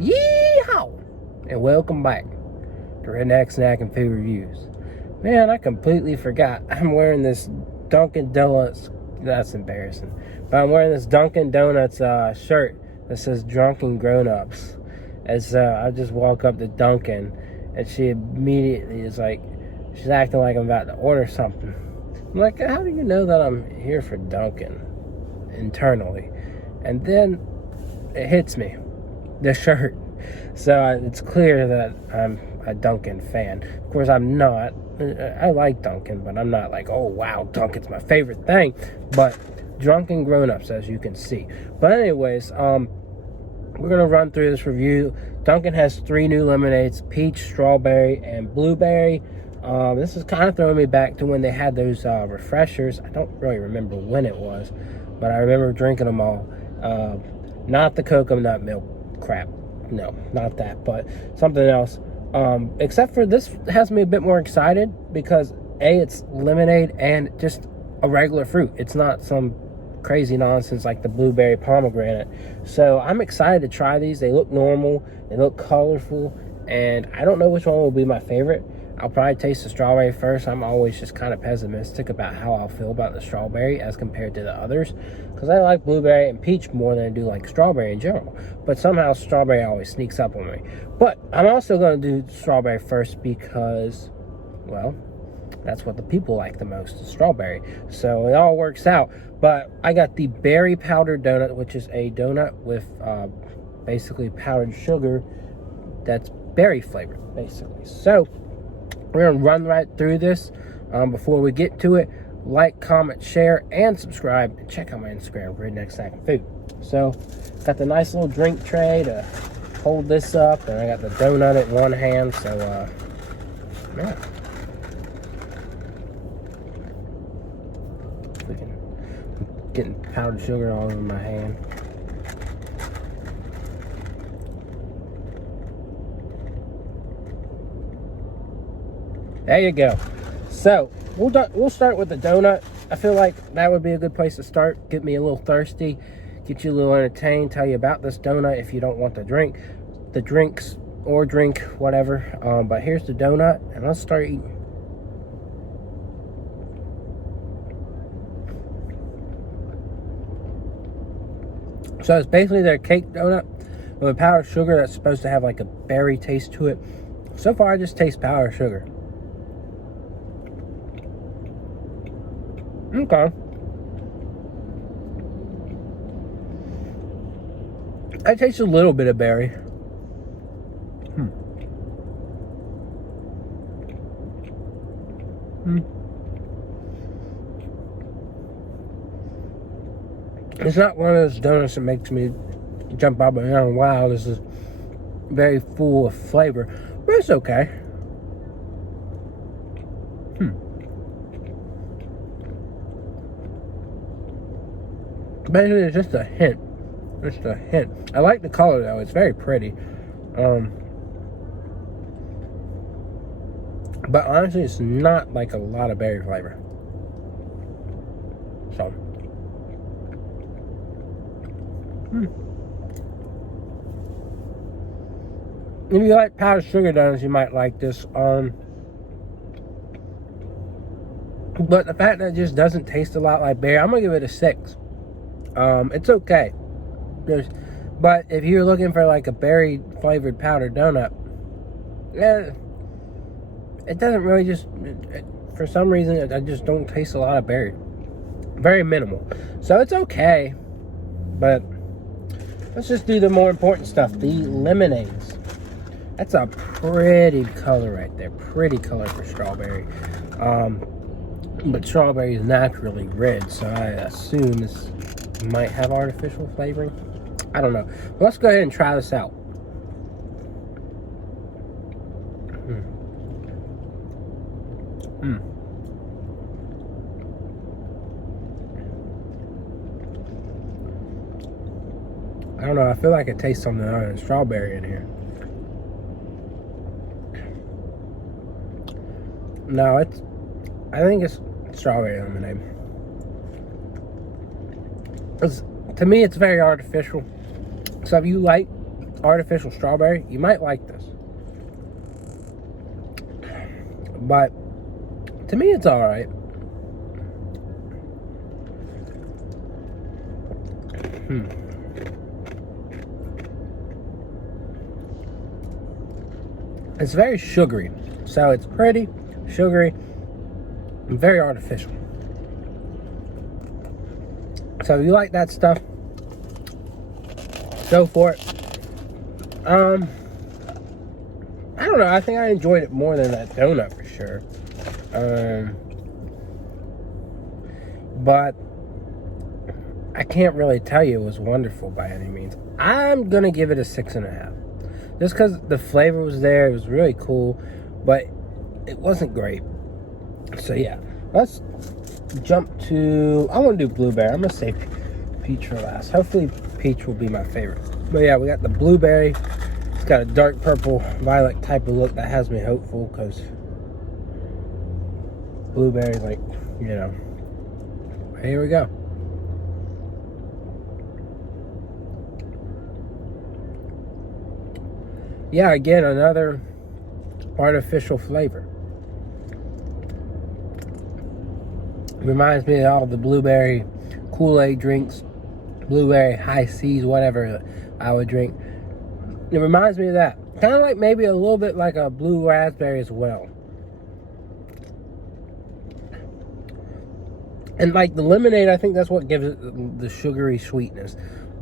Yeehaw! And welcome back to Redneck Snack and Food Reviews. Man, I completely forgot. I'm wearing this Dunkin' Donuts. That's embarrassing. But I'm wearing this Dunkin' Donuts shirt that says Drunken Grown-Ups. As I just walk up to Dunkin', and she immediately is like, she's acting like I'm about to order something. I'm like, how do you know that I'm here for Dunkin'? Internally. And then it hits me. The shirt. So it's clear that I'm a Dunkin' fan. Of course, I'm not. I like Dunkin', but I'm not like, oh wow, Dunkin's my favorite thing. But Drunken Grown-Ups, as you can see. But anyways, we're gonna run through this review. Dunkin' has 3 new lemonades: peach, strawberry, and blueberry. This is kind of throwing me back to when they had those refreshers. I don't really remember when it was, but I remember drinking them all. Not the coconut milk crap. No, not that, but something else. Except for this has me a bit more excited because A, it's lemonade and just a regular fruit. It's not some crazy nonsense like the blueberry pomegranate. So I'm excited to try these. They look normal, they look colorful, and I don't know which one will be my favorite. I'll probably taste the strawberry first. I'm always just kind of pessimistic about how I'll feel about the strawberry as compared to the others, because I like blueberry and peach more than I do like strawberry in general. But somehow strawberry always sneaks up on me. But I'm also going to do strawberry first because, well, that's what the people like the most, strawberry. So it all works out. But I got the berry powdered donut, which is a donut with basically powdered sugar that's berry flavored, basically. So we're going to run right through this. Before we get to it, like, comment, share, and subscribe. And check out my Instagram, Redneck Snack and Food. So, got the nice little drink tray to hold this up. And I got the donut in one hand. So, yeah. Getting powdered sugar all over my hand. There you go. So we'll start with the donut. I feel like that would be a good place to start. Get me a little thirsty, get you a little entertained, tell you about this donut if you don't want the drinks or drink whatever. But here's the donut, and let's start eating. So it's basically their cake donut with powdered sugar that's supposed to have like a berry taste to it. So far, I just taste powdered sugar. Okay. I taste a little bit of berry. It's not one of those donuts that makes me jump up and down. Wow, this is very full of flavor. But it's okay. Basically, it's just a hint. Just a hint. I like the color, though. It's very pretty. But honestly, it's not like a lot of berry flavor. So. If you like powdered sugar donuts, you might like this. But the fact that it just doesn't taste a lot like berry, I'm going to give it a 6. It's okay. But if you're looking for like a berry flavored powdered donut, yeah, it doesn't really for some reason, I just don't taste a lot of berry. Very minimal. So it's okay. But let's just do the more important stuff. The lemonades. That's a pretty color right there. Pretty color for strawberry. But strawberry is naturally red, so I assume this might have artificial flavoring. I don't know. But let's go ahead and try this out. I don't know. I feel like I taste something other than strawberry in here. No, I think it's strawberry lemonade. To me, it's very artificial. So if you like artificial strawberry, you might like this. But to me, it's all right. It's very sugary, so it's pretty sugary and very artificial. So if you like that stuff, go for it. I don't know. I think I enjoyed it more than that donut for sure. But I can't really tell you it was wonderful by any means. I'm gonna give it a 6.5, just because the flavor was there. It was really cool, but it wasn't great. So yeah, let's jump to. I want to do blueberry. I'm gonna save peach for last. Hopefully, peach will be my favorite. But yeah, we got the blueberry. It's got a dark purple, violet type of look that has me hopeful, because blueberry, like, you know. Here we go. Yeah, again, another artificial flavor. Reminds me of all the blueberry Kool-Aid drinks, blueberry high seas, whatever I would drink. It reminds me of that. Kind of like maybe a little bit like a blue raspberry as well. And like the lemonade, I think that's what gives it the sugary sweetness.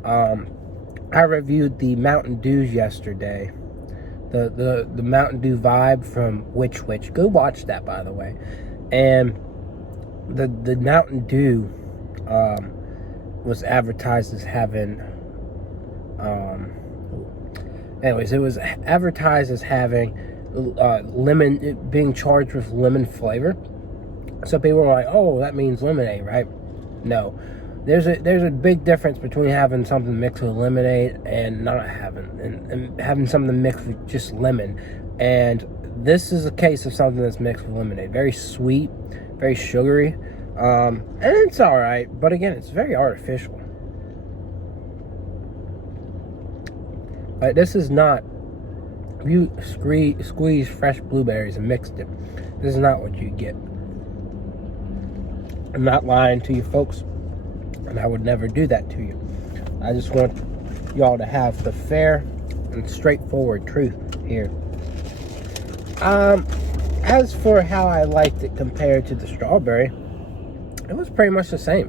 I reviewed the Mountain Dews yesterday. The Mountain Dew Vibe from Which. Go watch that, by the way. And the Mountain Dew was advertised as having anyways, it was advertised as having lemon, being charged with lemon flavor. So people were like, oh, that means lemonade, right? No. There's a big difference between having something mixed with lemonade and not having, and having something mixed with just lemon. And this is a case of something that's mixed with lemonade. Very sweet, very sugary, and it's all right. But again, it's very artificial. This is not, if you squeeze fresh blueberries and mix them, this is not what you get. I'm not lying to you folks, and I would never do that to you. I just want y'all to have the fair and straightforward truth here. As for how I liked it compared to the strawberry, it was pretty much the same.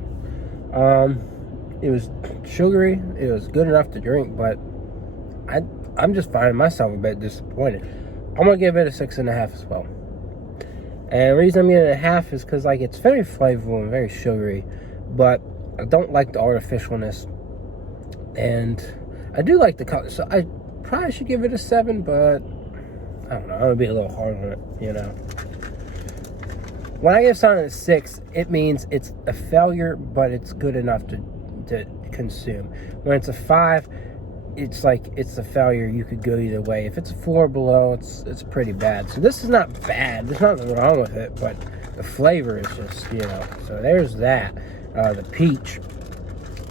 It was sugary, it was good enough to drink, but I'm just finding myself a bit disappointed. I'm gonna give it a 6.5 as well. And the reason I'm giving it a half is because, like, it's very flavorful and very sugary, but I don't like the artificialness. And I do like the color, so I probably should give it a 7, but I don't know, I'm gonna be a little hard on it, you know. When I give something a 6, it means it's a failure, but it's good enough to consume. When it's a 5, it's like it's a failure. You could go either way. If it's a 4 below, it's pretty bad. So this is not bad. There's nothing wrong with it, but the flavor is just, you know. So there's that. The peach.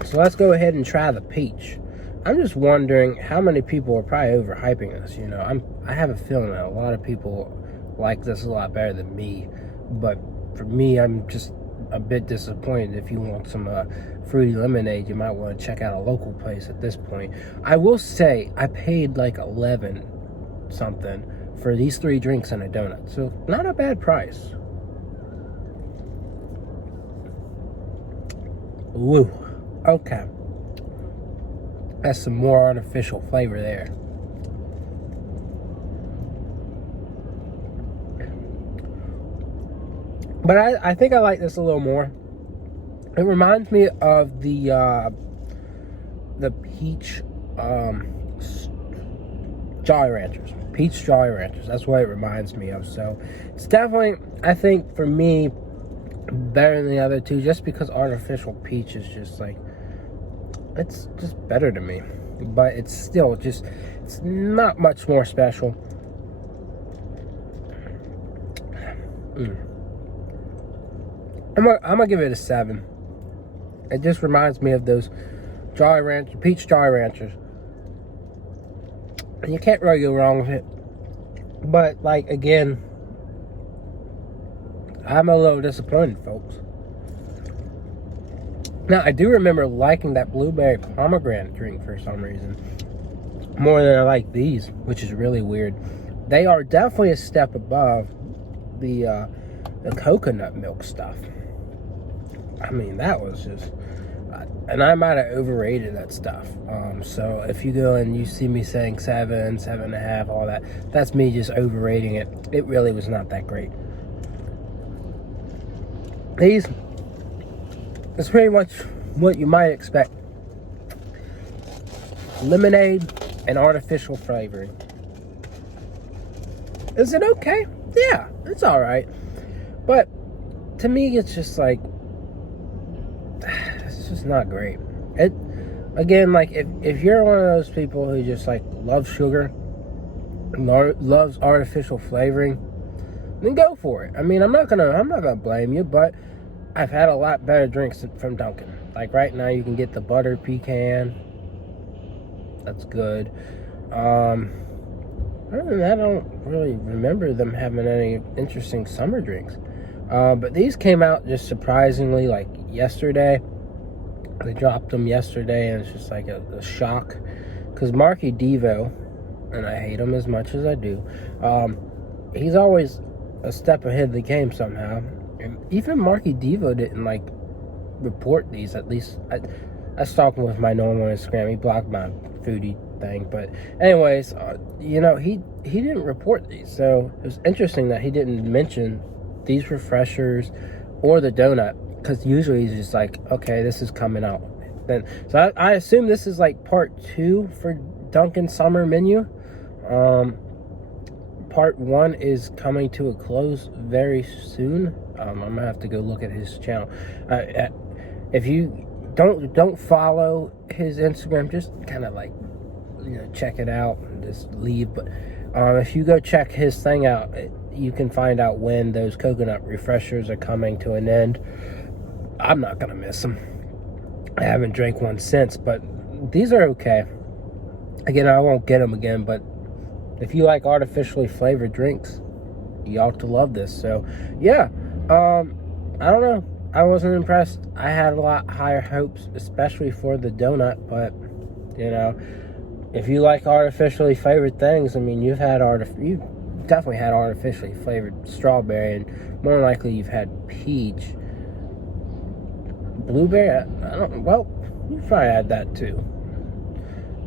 So let's go ahead and try the peach. I'm just wondering how many people are probably overhyping this. You know, I have a feeling that a lot of people like this a lot better than me. But for me, I'm just a bit disappointed. If you want some fruity lemonade, you might want to check out a local place at this point. I will say I paid like 11 something for these 3 drinks and a donut, so not a bad price. Woo. Okay, that's some more artificial flavor there. But I think I like this a little more. It reminds me of the peach Jolly Ranchers. Peach Jolly Ranchers. That's what it reminds me of. So it's definitely, I think, for me, better than the other two, just because artificial peach is just like, it's just better to me. But it's still just, it's not much more special. I'm gonna give it a 7. It just reminds me of those Jolly Ranchers, peach Jolly Ranchers. And you can't really go wrong with it. But, like, again, I'm a little disappointed, folks. Now, I do remember liking that blueberry pomegranate drink for some reason more than I like these, which is really weird. They are definitely a step above the coconut milk stuff. I mean, that was just... and I might have overrated that stuff. So if you go and you see me saying 7, 7.5, all that, that's me just overrating it. It really was not that great. These is pretty much what you might expect. Lemonade and artificial flavoring. Is it okay? Yeah, it's all right. But to me, it's just like, it's just not great. It, again, like if you're one of those people who just like loves sugar, loves artificial flavoring, then go for it. I mean, I'm not gonna blame you, but I've had a lot better drinks from Dunkin. Like right now, you can get the buttered pecan. That's good. Other than that, I don't really remember them having any interesting summer drinks. But these came out just surprisingly, like yesterday. They dropped them yesterday, and it's just like a shock. Because Marky Devo, and I hate him as much as I do, he's always a step ahead of the game somehow. And even Marky Devo didn't like report these. At least I was talking with my normal Instagram. He blocked my foodie thing, but anyways, you know, he didn't report these. So it was interesting that he didn't mention these refreshers or the donut, because usually he's just like, okay, this is coming out then. So I assume this is like part 2 for Dunkin' summer menu. Part 1 is coming to a close very soon. I'm gonna have to go look at his channel. If you don't follow his Instagram, just kind of like, you know, check it out and just leave. But if you go check his thing out, you can find out when those coconut refreshers are coming to an end. I'm not gonna miss them. I haven't drank one since, but these are okay. Again, I won't get them again, but if you like artificially flavored drinks, you ought to love this. So yeah, I don't know, I wasn't impressed. I had a lot higher hopes, especially for the donut. But you know, if you like artificially flavored things, I mean, you've definitely had artificially flavored strawberry, and more likely you've had peach. Blueberry, I don't. Well, you probably had that too.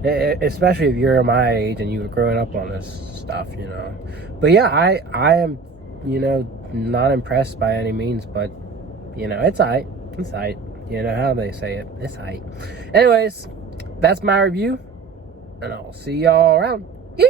Especially if you're my age and you were growing up on this stuff, you know. But yeah, I am, you know, not impressed by any means. But you know, it's aight. It's aight. You know how they say it. It's aight. Anyways, that's my review, and I'll see y'all around. Yay!